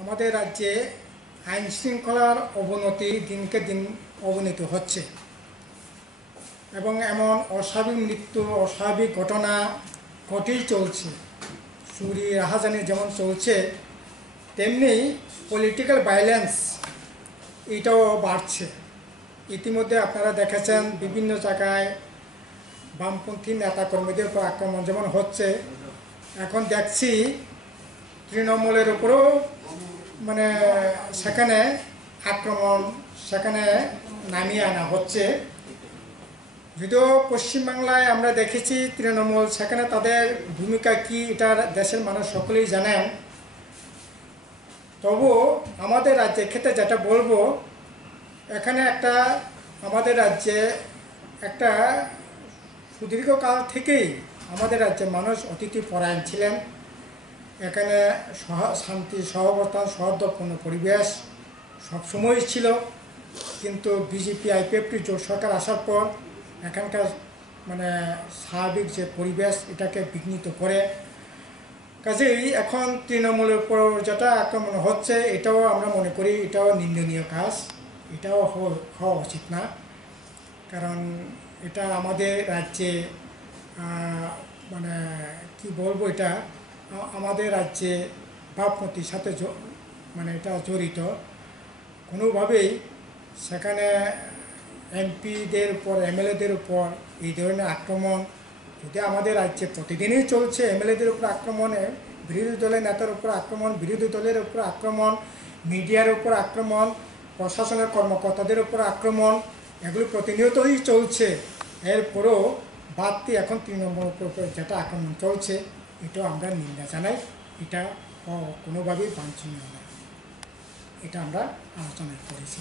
আমাদের রাজ্যে আইন শৃঙ্খলার অবনতি দিনকে দিন অবনতি হচ্ছে এবং এমন অস্বাভাবিক মৃত্যু অস্বাভাবিক ঘটনা ঘটেই চলছে। চুরি রাহাজানি যেমন চলছে তেমনি পলিটিক্যাল ভায়োলেন্স এটাও বাড়ছে। ইতিমধ্যে আপনারা দেখেছেন বিভিন্ন জায়গায় বামপন্থী নেতাকর্মীদের উপর আক্রমণ যেমন হচ্ছে, এখন দেখছি তৃণমূলের উপরেও সেখানে আক্রমণ সেখানে নামিয়ে আনা হচ্ছে। যদিও পশ্চিমবাংলায় আমরা দেখেছি তৃণমূল সেখানে তাদের ভূমিকা কি এটা দেশের মানুষ সকলেই জানেন। তবু আমাদের রাজ্যের ক্ষেত্রে যেটা বলবো, এখানে আমাদের রাজ্যে একটা সুদীর্ঘকাল থেকেই আমাদের রাজ্যের মানুষ অতিথি পরায়ণ ছিলেন। এখানে শান্তি সহাবস্থান সৌহার্দ্যপূর্ণ পরিবেশ সবসময়ই ছিল, কিন্তু বিজেপি আইপিএফটি জোট সরকার আসার পর এখানকার স্বাভাবিক যে পরিবেশ এটাকে বিঘ্নিত করে। কাজেই এখন তৃণমূলের উপর যেটা আক্রমণ হচ্ছে এটাও আমরা মনে করি এটাও নিন্দনীয় কাজ, এটাও হওয়া উচিত না। কারণ এটা আমাদের রাজ্যে কি বলবো, এটা আমাদের রাজ্যে ভাবমূর্তির সাথে এটা জড়িত। কোনোভাবেই সেখানে এমপিদের উপর এমএলএদের উপর এই ধরনের আক্রমণ যদি আমাদের রাজ্যে প্রতিদিনই চলছে, এমএলএদের উপর আক্রমণে, বিরোধী দলের নেতার উপর আক্রমণ, বিরোধী দলের উপর আক্রমণ, মিডিয়ার উপর আক্রমণ, প্রশাসনের কর্মকর্তাদের উপর আক্রমণ, এগুলো প্রতিনিয়তই চলছে। এরপরেও বাড়তি এখন তৃণমূলের উপর যেটা আক্রমণ চলছে এটাও আমরা নিন্দা জানাই। এটা কোনোভাবেই বাঞ্ছনীয় না, এটা আমরা আলোচনা করেছি।